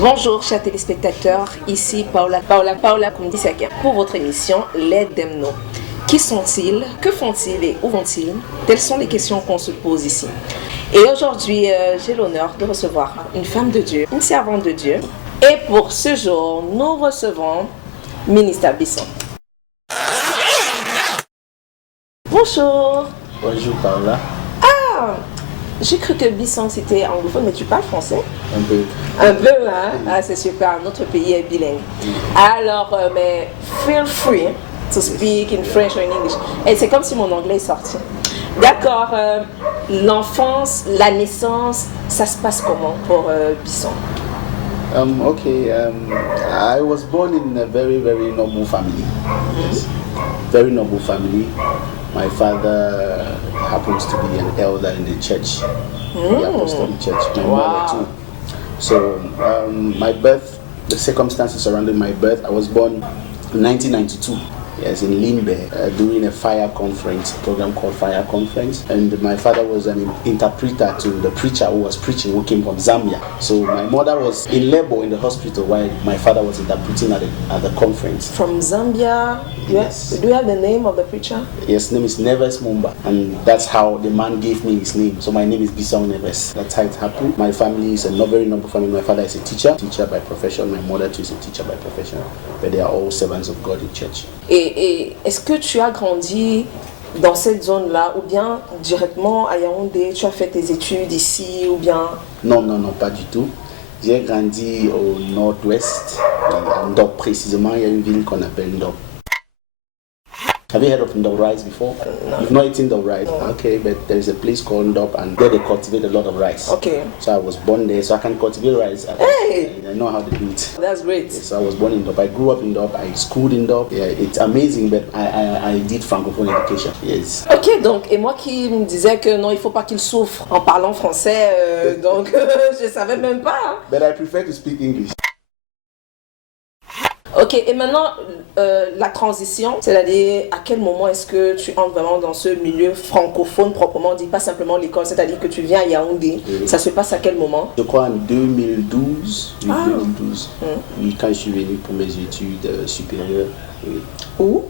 Bonjour chers téléspectateurs, ici Paola Kondisaka pour votre émission Les Demno. Qui sont-ils? Que font-ils et où vont-ils? Telles sont les questions qu'on se pose ici. Et aujourd'hui, j'ai l'honneur de recevoir une femme de Dieu, une servante de Dieu. Et pour ce jour, nous recevons Ministre Bisson. Bonjour. Bonjour Paola. Ah, j'ai cru que Bisson c'était anglophone, mais tu parles français? Un peu. Un peu, hein? Ah, c'est super, notre pays est bilingue. Alors, mais feel free to speak in French or in English. Et c'est comme si mon anglais est sorti. D'accord, l'enfance, la naissance, ça se passe comment pour Bisson? I was born in a very, very noble family. Yes. Very noble family. My father happens to be an elder in the church, the Apostolic Church. My mother too. So my birth, the circumstances surrounding my birth, I was born in 1992. Yes, in Limbe, during a fire conference, a program called Fire Conference. And my father was an interpreter to the preacher who was preaching, who came from Zambia. So my mother was in labor in the hospital while my father was interpreting at the conference. From Zambia? Yes. Do you have the name of the preacher? Yes, his name is Neves Mumba. And that's how the man gave me his name. So my name is Bisson Neves. That's how it happened. My family is a very noble family. My father is a teacher by profession. My mother too is a teacher by profession. But they are all servants of God in church. Et est-ce que tu as grandi dans cette zone-là ou bien directement à Yaoundé, tu as fait tes études ici ou bien? Non, pas du tout. J'ai grandi au nord-ouest, à Ndop précisément. Il y a une ville qu'on appelle Ndop. Have you heard of Ndop rice before? No. You've not eaten Ndop rice? No. Okay, but there is a place called Ndop and there they cultivate a lot of rice. Okay. So I was born there, so I can cultivate rice. Hey! I know how to do it. That's great. So I was born in Ndop. I grew up in Ndop. I schooled in Ndop. Yeah, it's amazing, but I did francophone education. Yes. Ok, donc, et moi qui me disais que non, il ne faut pas qu'il souffre en parlant français, donc je ne savais même pas. Hein. But I prefer to speak English. Ok, et maintenant, la transition, c'est-à-dire à quel moment est-ce que tu entres vraiment dans ce milieu francophone proprement dit, pas simplement l'école, c'est-à-dire que tu viens à Yaoundé, ça se passe à quel moment? Je crois en 2012, oui, Ah. 2012, oui, quand je suis venu pour mes études supérieures. Oui. Où?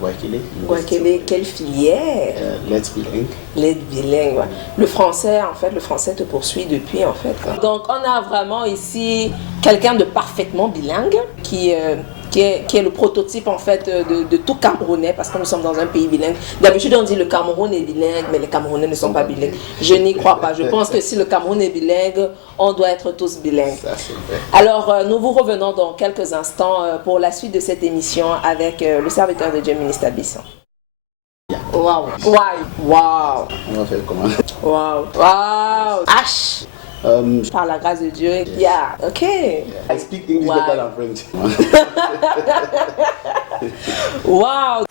Guayaquil. Guayaquil, quelle filière? Let's bilingue. Let's bilingue, ouais. Le français te poursuit depuis, en fait. Donc, on a vraiment ici quelqu'un de parfaitement bilingue qui est le prototype, en fait, de tout Camerounais, parce que nous sommes dans un pays bilingue. D'habitude, on dit le Cameroun est bilingue, mais les Camerounais ne sont pas bilingues. Je n'y crois pas. Je pense que si le Cameroun est bilingue, on doit être tous bilingues. Ça, c'est vrai. Alors, nous vous revenons dans quelques instants pour la suite de cette émission avec le serviteur de Dieu, Ministre Bisson. Wow. Wow. On va faire comment? Wow. H. Par la grâce de Dieu. Yeah. Ok. I speak English better than French. Wow.